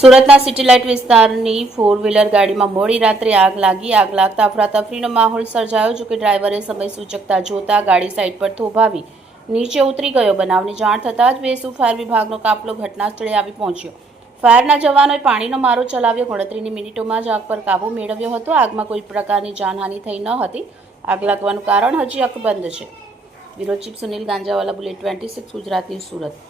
સુરતના city light વિસ્તારની 4 વ્હીલર ગાડીમાં મોડી રાત્રે આગ લાગી. આગ લાગતા અફરાતફરીનો માહોલ સર્જાયો. જોકે ડ્રાઈવરે સમય સૂચકતા જોતા ગાડી સાઈડ પર થોભાવી નીચે ઉતરી ગયો. બનાવની જાણ થતાં જ બેસુ ફાયર વિભાગનો કાફલો ઘટના સ્થળે આવી પહોંચ્યો. ફાયરના જવાનોએ પાણીનો મારો ચલાવ્યો. ગણતરીની મિનિટોમાં જ આગ પર કાબૂ મેળવ્યો હતો. આગમાં કોઈ પ્રકારની જાનહાનિ થઈ ન હતી. આગ લાગવાનું કારણ હજી અકબંધ છે. બ્યુરો ચીફ સુનિલ ગાંજાવાલા, બુલેટ 26, ગુજરાત ન્યૂઝ, સુરત.